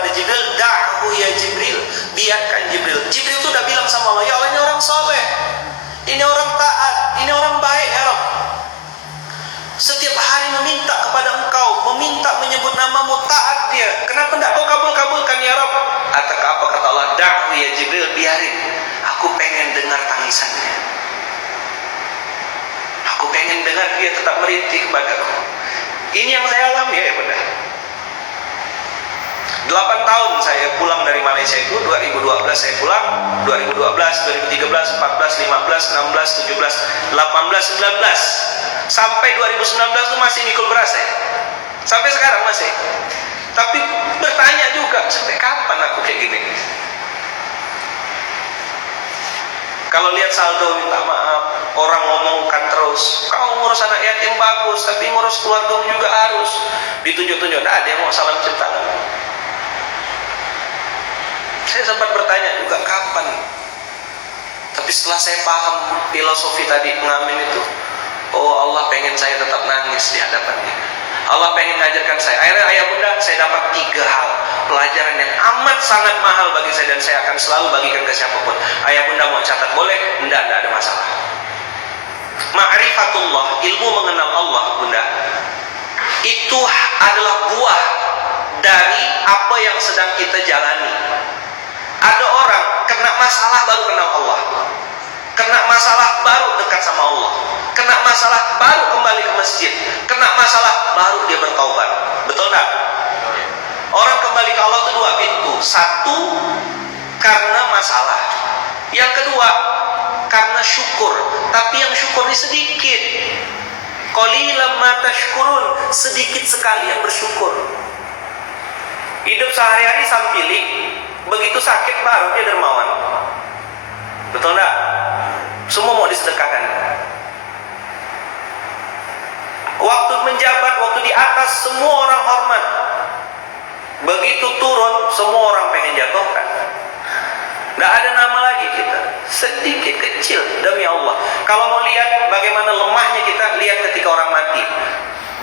kepada Jibril, da'hu ya Jibril, biarkan Jibril. Jibril itu udah bilang sama Allah, ya Allah, ini orang soleh, ini orang taat, ini orang baik ya Rabb. Setiap hari meminta kepada Engkau, meminta menyebut namamu, taat dia. Kenapa tidak kau kabulkan ya Rabb? Apa kata Allah? Da'hu ya Jibril, biarin. Aku pengen dengar tangisannya. Aku pengen dengar dia tetap merintih kepadaku. Ini yang saya alami ya Bunda. 8 tahun saya pulang dari Malaysia itu. 2012 saya pulang, 2012, 2013, 14, 15, 16, 17, 18, 19. Sampai 2019 itu masih mikul beras ya. Sampai sekarang masih. Tapi bertanya juga, sampai kapan aku kayak gini? Kalau lihat saldo minta maaf, orang ngomongkan terus, kau ngurus anak yatim bagus, tapi ngurus keluarga juga harus ditunjuk-tunjuk. Tidak ada yang mau salam cium tangan. Saya sempat bertanya juga kapan. Tapi setelah saya paham filosofi tadi pengamen itu, oh Allah pengen saya tetap nangis di hadapannya. Allah pengen mengajarkan saya. Akhirnya ayah bunda saya dapat 3 hal pelajaran yang amat sangat mahal bagi saya, dan saya akan selalu bagikan ke siapapun. Ayah bunda mau catat boleh? Tidak ada masalah. Ma'rifatullah, ilmu mengenal Allah bunda, itu adalah buah dari apa yang sedang kita jalani. Ada orang kena masalah baru kenal Allah, kena masalah baru dekat sama Allah, kena masalah baru kembali ke masjid, kena masalah baru dia bertaubat. Betul enggak? Orang kembali ke Allah itu 2 pintu. 1 karena masalah, yang kedua karena syukur. Tapi yang syukur ini sedikit. Qalilan ma tashkurun, sedikit sekali yang bersyukur. Hidup sehari-hari sampiling, begitu sakit baru dia dermawan. Betul enggak? Semua mau disedekahkan. Waktu menjabat, waktu di atas, semua orang hormat. Begitu turun, semua orang pengen jatuhkan. Tidak ada nama lagi kita. Sedikit kecil demi Allah. Kalau mau lihat bagaimana lemahnya kita, lihat ketika orang mati.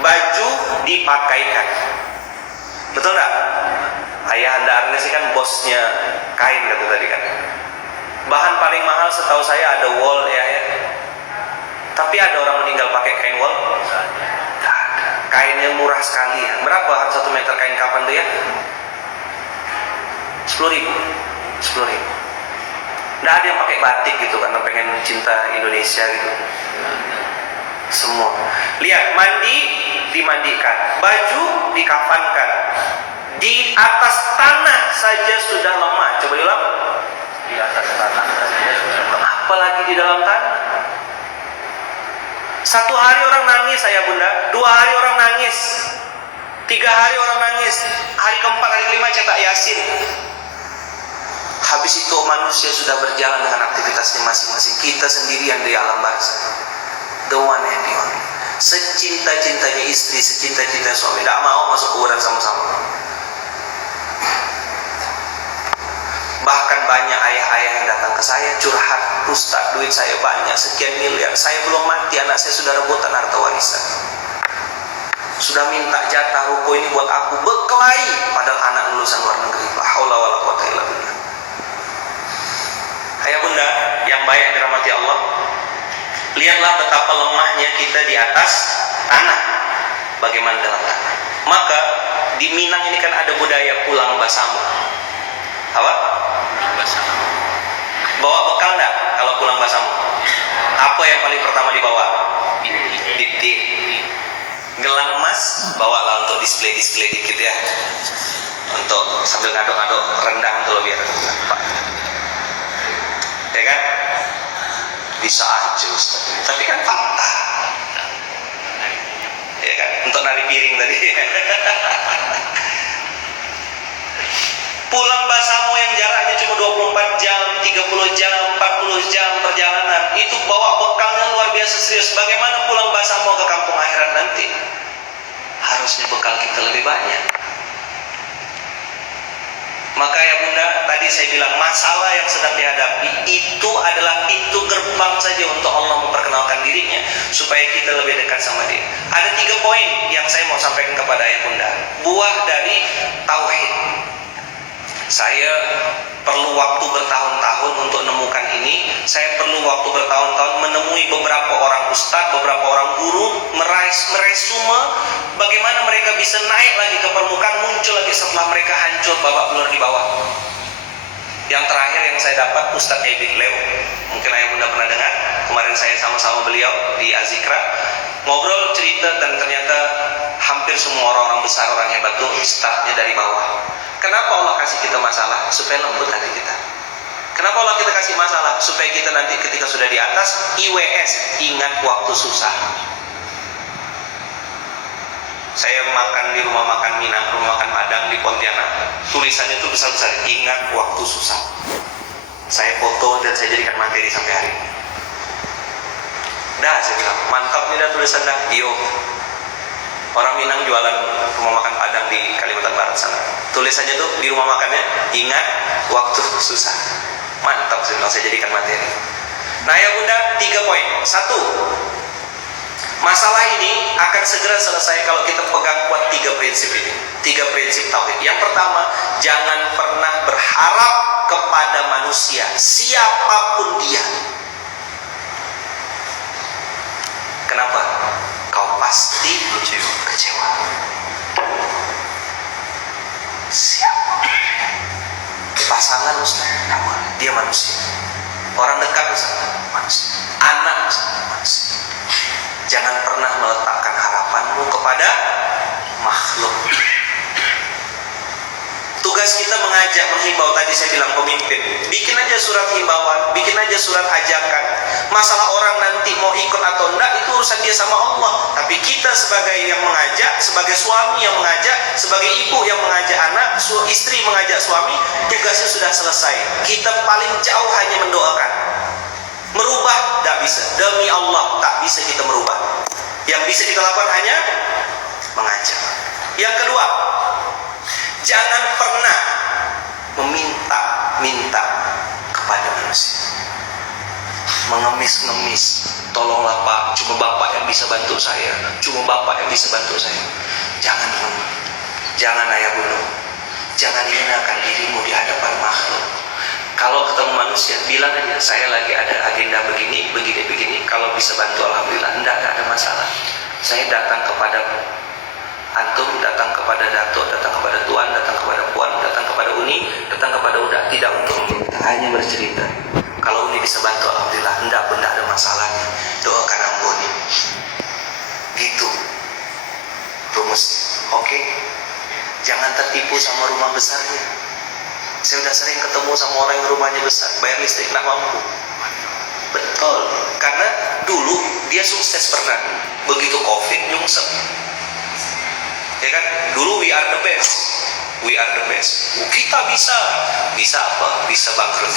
Baju dipakaikan. Betul enggak? Ayah anda Arnes kan bosnya kain kata tadi kan. Bahan paling mahal setahu saya ada wol ya. Tapi ada orang meninggal pakai kain wol? Kainnya murah sekali ya. Berapa 1 meter kain kapan tuh ya? 10.000. 10.000. Nggak ada yang pakai batik gitu karena pengen cinta Indonesia gitu. Semua. Lihat, mandi dimandikan, baju dikafankan. Di atas tanah saja sudah lemah. Coba diulang. Di atas tanah saja sudah lemah. Apalagi di dalam tanah. 1 hari orang nangis ayah bunda, 2 hari orang nangis, 3 hari orang nangis, hari keempat, hari kelima cetak Yasin. Habis itu manusia sudah berjalan dengan aktivitasnya masing-masing. Kita sendirian di alam barzakh. The one and the only. Secinta-cintanya istri, secinta-cintanya suami, tidak mau masuk kuburan sama-sama. Bahkan banyak ayah-ayah yang datang ke saya curhat, Ustaz, duit saya banyak, sekian miliar, saya belum mati, anak saya sudah rebutan harta warisan, sudah minta jatah ruko ini buat aku, berkelahi, padahal anak lulusan luar negeri. La haula wala quwwata illa billah. Ayah bunda yang baik yang dirahmati Allah, lihatlah betapa lemahnya kita di atas tanah, bagaimana dalam tanah. Maka di Minang ini kan ada budaya pulang basamu. Apa? Bawa bekal enggak kalau pulang basamu? Apa yang paling pertama dibawa? Titi. Gelang emas bawalah untuk display dikit ya. Untuk sambil ngaduk-ngaduk rendang tuh biar nampak. Ya kan? Bisa aja Ustaz. Tapi kan fakta. Ya kan? Untuk nari piring tadi. Pulang basamu yang jaraknya cuma 24 jam, 30 jam, 40 jam perjalanan, itu bawa bekalnya luar biasa serius. Bagaimana pulang basamu ke kampung akhirat nanti? Harusnya bekal kita lebih banyak. Maka ya bunda, tadi saya bilang masalah yang sedang dihadapi itu adalah pintu gerbang saja untuk Allah memperkenalkan dirinya, supaya kita lebih dekat sama dia. Ada 3 poin yang saya mau sampaikan kepada ayah bunda. Buah dari tauhid. Saya perlu waktu bertahun-tahun untuk menemukan ini. Saya perlu waktu bertahun-tahun menemui beberapa orang ustadz, beberapa orang guru, meresume bagaimana mereka bisa naik lagi ke permukaan, muncul lagi setelah mereka hancur babak belur di bawah. Yang terakhir yang saya dapat, Ustadz Ebit Leo, mungkin ayah bunda pernah dengar. Kemarin saya sama-sama beliau di Azikra ngobrol cerita, dan ternyata hampir semua orang-orang besar, orang hebat tuh startnya dari bawah. Kenapa Allah kasih kita masalah? Supaya lembut hati kita. Kenapa Allah kita kasih masalah? Supaya kita nanti ketika sudah di atas, IWS, ingat waktu susah. Saya makan di rumah makan Minang, rumah makan Padang di Pontianak. Tulisannya itu besar-besar, ingat waktu susah. Saya foto dan saya jadikan materi sampai hari ini. Dah, saya bilang, mantap nih dah tulisan dah. Iyo. Orang Minang jualan rumah makan Padang di Kalimantan Barat sana. Tulisannya tuh di rumah makannya, ingat waktu susah. Mantap, saya bilang, saya jadikan materi. Nah ya bunda, 3 poin. 1, masalah ini akan segera selesai kalau kita pegang kuat 3 prinsip ini. 3 prinsip tauhid. Yang pertama, jangan pernah berharap kepada manusia, siapapun dia. Kenapa? Kau pasti kecewa. Siapa? Pasangan Ustaz, dia manusia. Orang dekat Ustaz, manusia. Anak Ustaz, manusia. Jangan pernah meletakkan harapanmu kepada makhluk. Tugas kita mengajak, menghimbau. Tadi saya bilang pemimpin, bikin aja surat himbauan, bikin aja surat ajakan. Masalah orang nanti mau ikut atau enggak, itu urusan dia sama Allah. Tapi kita sebagai yang mengajak, sebagai suami yang mengajak, sebagai ibu yang mengajak anak, istri mengajak suami, tugasnya sudah selesai. Kita paling jauh hanya mendoakan. Merubah tak bisa, demi Allah tak bisa kita merubah. Yang bisa kita lakukan hanya mengajak. Yang kedua, jangan pernah meminta kepada manusia, mengemis-ngemis. Tolonglah Pak, cuma Bapak yang bisa bantu saya, cuma Bapak yang bisa bantu saya. Jangan dulu, jangan ayah bunda, jangan hinakan dirimu di hadapan makhluk. Kalau ketemu manusia, bilang aja, saya lagi ada agenda begini. Kalau bisa bantu, alhamdulillah. Enggak ada masalah. Saya datang kepada antum, datang kepada Dato, datang kepada Tuan, datang kepada Puan, datang kepada Uni, datang kepada Uda. Tidak untuk meminta, hanya bercerita. Kalau Uni bisa bantu, alhamdulillah. Enggak pun ada masalahnya. Doakan ampuni. Gitu rumus. Oke? Jangan tertipu sama rumah besarnya. Saya udah sering ketemu sama orang yang rumahnya besar, bayar listrik nggak mampu. Betul, karena dulu dia sukses pernah. Begitu COVID nyungsep, ya kan? Dulu we are the best. Kita bisa apa? Bisa bangkrut.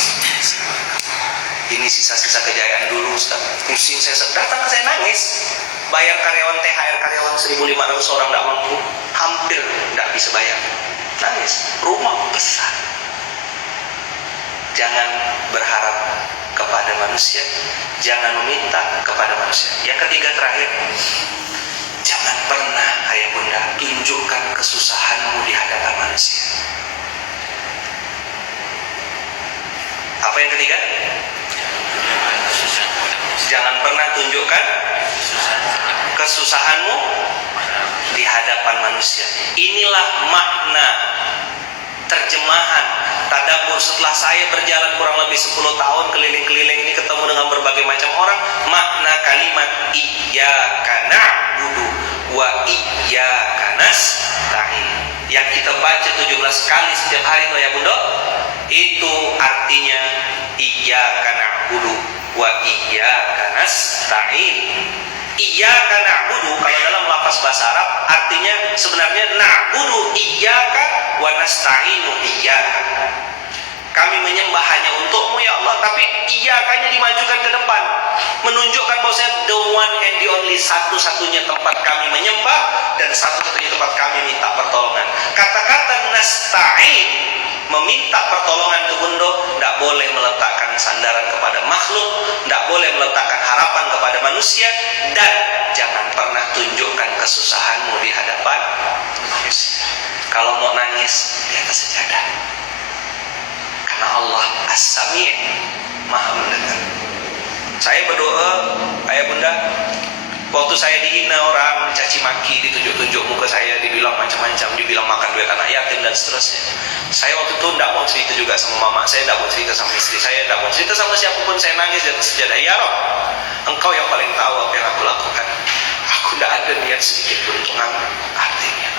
Ini sisa-sisa kejayaan dulu, Ustaz. Pusing saya, datang ke saya nangis. Bayar karyawan THR karyawan 1.500 orang nggak mampu, hampir nggak bisa bayar. Nangis, rumah besar. Jangan berharap kepada manusia, jangan meminta kepada manusia. Yang ketiga terakhir, jangan pernah ayah bunda tunjukkan kesusahanmu di hadapan manusia. Apa yang ketiga? Jangan pernah tunjukkan kesusahanmu di hadapan manusia. Inilah makna terjemahan tadabbur setelah saya berjalan kurang lebih 10 tahun keliling-keliling ini, ketemu dengan berbagai macam orang. Makna kalimat iyyaka na'budu wa iyyaka nasta'in yang kita baca 17 kali setiap hari itu ya bunda, itu artinya iyyaka na'budu wa iyyaka nasta'in. Iyyaka na'budu kalau dalam lafaz bahasa Arab artinya sebenarnya na'budu iyyaka wa nasta'inu iyyaka. Kami menyembah hanya untukmu ya Allah, tapi iyyakanya dimajukan ke depan, menunjukkan bahwasanya the one and the only, satu-satunya tempat kami menyembah dan satu-satunya tempat kami minta pertolongan. Kata-kata nasta'in, meminta pertolongan itu bunda, tidak boleh meletakkan sandaran kepada makhluk, tidak boleh meletakkan harapan kepada manusia, dan jangan pernah tunjukkan kesusahanmu di hadapan manusia. Kalau mau nangis di atas sejadah, Allah As-Sami', Maha mendengar. Saya berdoa, ayah bunda, waktu saya dihina orang, dicaci maki, ditunjuk-tunjuk muka saya, dibilang macam-macam, dibilang makan duit anak yatim dan seterusnya. Saya waktu itu tidak mau cerita juga sama mama saya, tidak mau cerita sama istri saya, tidak mau cerita sama siapapun. Saya nangis di atas sejadah. Ya Rob, Engkau yang paling tahu apa yang aku lakukan. Aku tidak ada niat sedikit pun untuk ngambil. Artinya,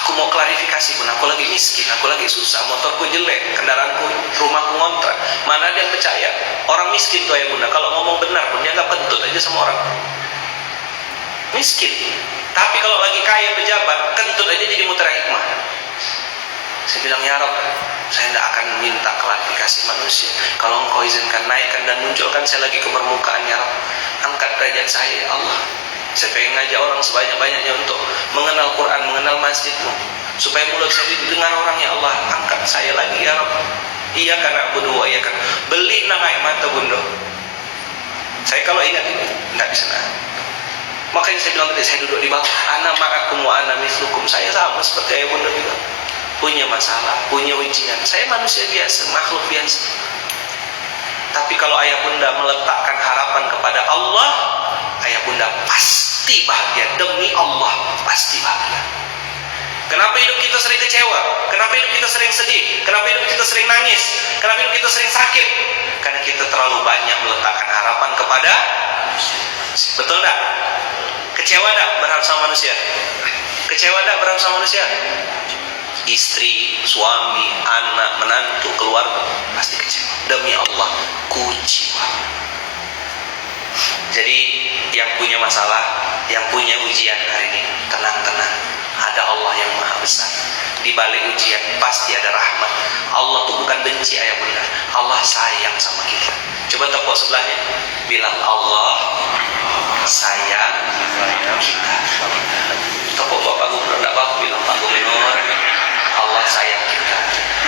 aku mau klarifikasi pun, aku lagi miskin, aku lagi susah, motorku jelek, kendaraanku, rumahku ngontrak. Mana ada yang percaya? Orang miskin tuh ayah bunda, kalau ngomong benar pun dia nggak pentut aja sama orang miskin. Tapi kalau lagi kaya pejabat, kentut aja jadi mutiara hikmah. Saya bilang, ya Rob, saya tidak akan minta klarifikasi manusia. Kalau Engkau izinkan, naikkan dan munculkan saya lagi ke permukaan, ya Rob. Angkat derajat saya, ya Allah. Saya pengen ngajak orang sebanyak-banyaknya untuk mengenal Quran, mengenal masjid-Mu, supaya mulut saya didengar orang, ya Allah. Angkat saya lagi, ya Rob. Iya karena berdua, iya kan. Beli nang air mata bunda. Saya kalau ingat ini, tidak bisa nahan. Makanya saya bilang tadi, saya duduk di bawah. Ana ma'akum wa ana mislukum. Saya sama seperti ayah bunda bilang. Punya masalah, punya ujian. Saya manusia biasa, makhluk biasa. Tapi kalau ayah bunda meletakkan harapan kepada Allah, ayah bunda pasti bahagia. Demi Allah, pasti bahagia. Kenapa hidup kita sering kecewa? Kenapa hidup kita sering sedih? Kenapa hidup kita sering nangis? Kenapa hidup kita sering sakit? Karena kita terlalu banyak meletakkan harapan kepada manusia. Betul tak? Kecewa tak berharap sama manusia? Kecewa tak berharap sama manusia? Istri, suami, anak, menantu, keluarga pasti kecewa. Demi Allah, kuciwa. Jadi yang punya masalah, yang punya ujian hari ini, tenang-tenang. Ada Allah yang maha besar. Di balik ujian pasti ada rahmat. Allah tuh bukan benci ayah bunda, Allah sayang sama kita. Coba tepuk sebelahnya, bilang Allah sayang kita. Tepuk Bapak Gubernur, tidak apa-apa, bilang Pak Gubernur, Allah sayang kita.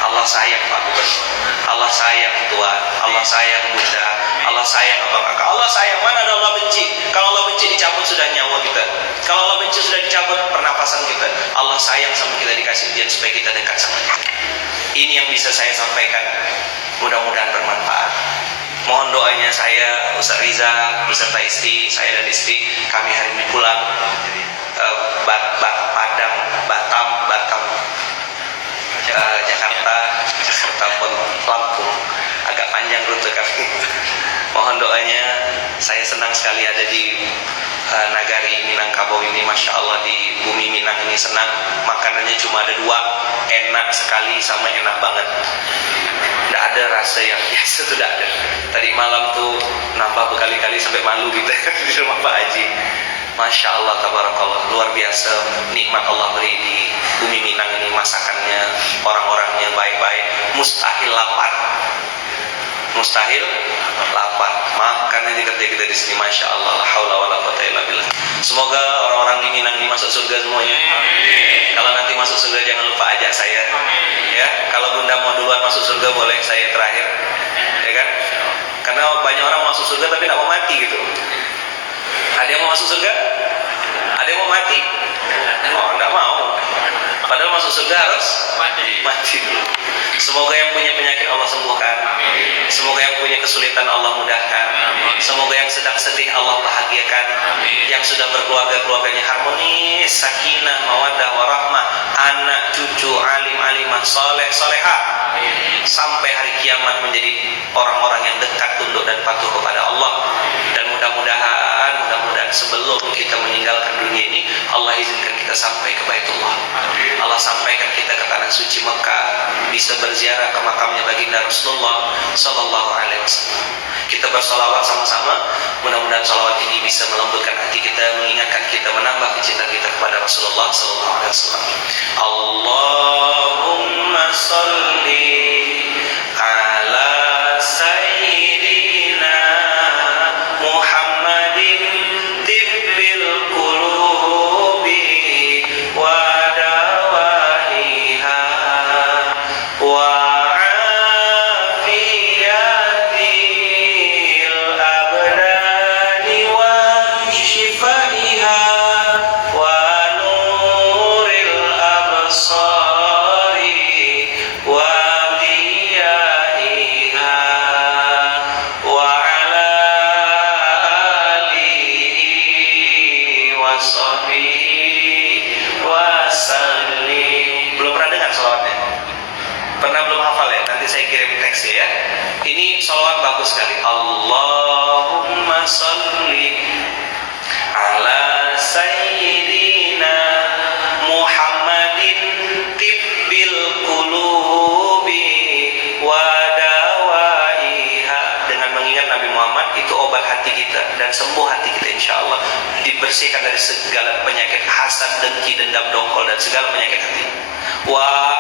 Allah sayang Pak Gubernur, Allah sayang Tuhan, Allah sayang Bunda, Allah sayang abang kakak. Allah sayang. Mana ada Allah benci? Kalau Allah benci dicabut sudah nyawa kita. Kalau Allah benci sudah dicabut pernapasan kita. Allah sayang sama kita, dikasih ujian supaya kita dekat sama kita. Ini yang bisa saya sampaikan. Mudah-mudahan bermanfaat. Mohon doanya saya, Ustaz Riza, beserta istri, saya dan istri kami hari ini pulang Padang, Batam, Jakarta pun Lampung. Agak panjang rute kami. Mohon doanya. Saya senang sekali ada di nagari Minangkabau ini. Masya Allah, di bumi Minang ini senang. Makanannya cuma ada dua, enak sekali sama enak banget. Tidak ada rasa yang biasa tuh, tidak ada. Tadi malam tuh nambah berkali-kali sampai malu gitu di rumah Pak Haji. Masya Allah, tabarakallah, luar biasa nikmat Allah beri di bumi Minang ini. Masakannya, orang-orangnya baik-baik, mustahil lapar. Mustahil lapar. Makan aja kerja kita di sini, masya Allah, la haula wala quwwata illa billah. Semoga orang-orang di Minang ini masuk surga semuanya. Amin. Kalau nanti masuk surga jangan lupa ajak saya. Amin. Ya, kalau bunda mau duluan masuk surga boleh, saya terakhir. Ya kan? Karena banyak orang masuk surga tapi tidak mau mati gitu. Ada yang mau masuk surga? Ada yang mau mati? Oh, tidak mau. Padahal masuk surga harus mati dulu. Semoga yang punya penyakit Allah sembuhkan. Semoga yang punya kesulitan Allah mudahkan. Semoga yang sedang sedih Allah bahagiakan. Yang sudah berkeluarga, keluarganya harmonis, sakinah, mawaddah, warahmah, anak, cucu, alim, alimah, soleh, solehah, sampai hari kiamat menjadi orang-orang yang dekat, tunduk dan patuh kepada Allah. Dan mudah-mudahan sebelum kita meninggalkan dunia ini, Allah izinkan kita sampai ke Baitullah. Allah sampaikan kita ke tanah suci Mekah, bisa berziarah ke makamnya baginda Rasulullah Sallallahu Alaihi Wasallam. Kita bersolawat sama-sama. Mudah-mudahan solawat ini bisa melembutkan hati kita, mengingatkan kita, menambah kecintaan kita kepada Rasulullah Sallallahu Alaihi Wasallam. Allahumma salli ala Sayyidina Muhammadin tibbil qulubi wa dawahiha wa afiyatil abdani wa shifaiha wa nuril absari wa diyaiha Pernah belum hafal ya? Nanti saya kirim teksnya ya. Ini sholawat bagus sekali. Allahumma sholli ala sayyidina Muhammadin tibbil qulubi wa dawaiha. Dengan mengingat Nabi Muhammad itu obat hati kita dan sembuh hati kita insyaallah, dibersihkan dari segala penyakit hasad, dengki, dendam, dongkol dan segala penyakit hati. Wa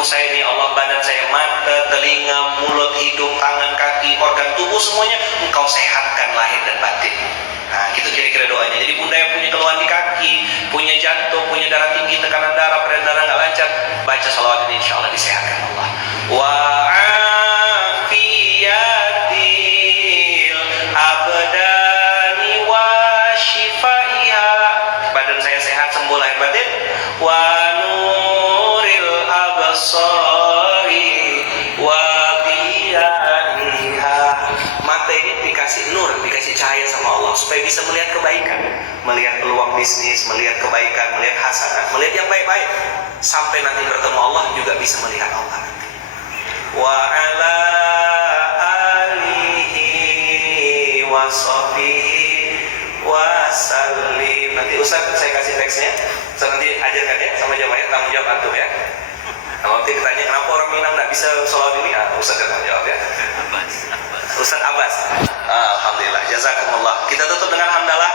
saya ini Allah, badan saya, mata, telinga, mulut, hidung, tangan, kaki, organ tubuh semuanya Engkau sehatkan lahir dan batin. Nah, gitu kira-kira doanya. Jadi bunda yang punya keluhan di kaki, punya jantung, punya darah tinggi, tekanan darah, peredaran darah nggak lancar, baca salawat ini insya Allah disehatkan Allah. Wa afiyatil abdani wa shifaiha, badan saya sehat, sembuh lahir batin. Wa sorry wa biyaiha, mata ini dikasih nur, dikasih cahaya sama Allah supaya bisa melihat kebaikan, melihat peluang bisnis, melihat kebaikan, melihat hasanat, melihat yang baik-baik, sampai nanti bertemu Allah juga bisa melihat Allah. Wa ala alihi wa sahbihi wa sallim. Nanti Ustaz saya kasih teksnya, Ustaz nanti ajarkan ya sama jamaahnya, tanggung jawab antum ya. Kalau nanti ditanya kenapa orang Minang nggak bisa sholat ini, Ustaz akan jawab ya. Ustaz Abbas. Alhamdulillah. Jazakumullah. Kita tutup dengan hamdalah.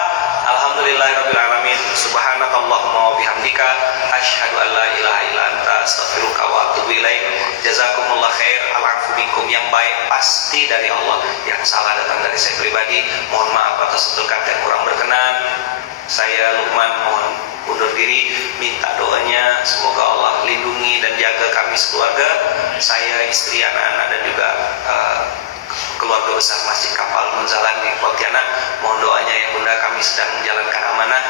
Alhamdulillahirabbil alamin. Subhanakallahumma wa bihamdika asyhadu an la ilaha illa anta astaghfiruka wa atubu ilaik. Jazakumullah khair. Al-'afwu minkum, yang baik pasti dari Allah, yang salah datang dari saya pribadi. Mohon maaf atas tutur kata yang kurang berkenan. Saya Lukman mohon undur diri, minta doanya semoga Allah lindungi dan jaga kami sekeluarga, saya, istri, anak-anak dan juga keluarga besar Masjid Kapal Munzalan di Pontianak. Mohon doanya ya bunda, kami sedang menjalankan amanah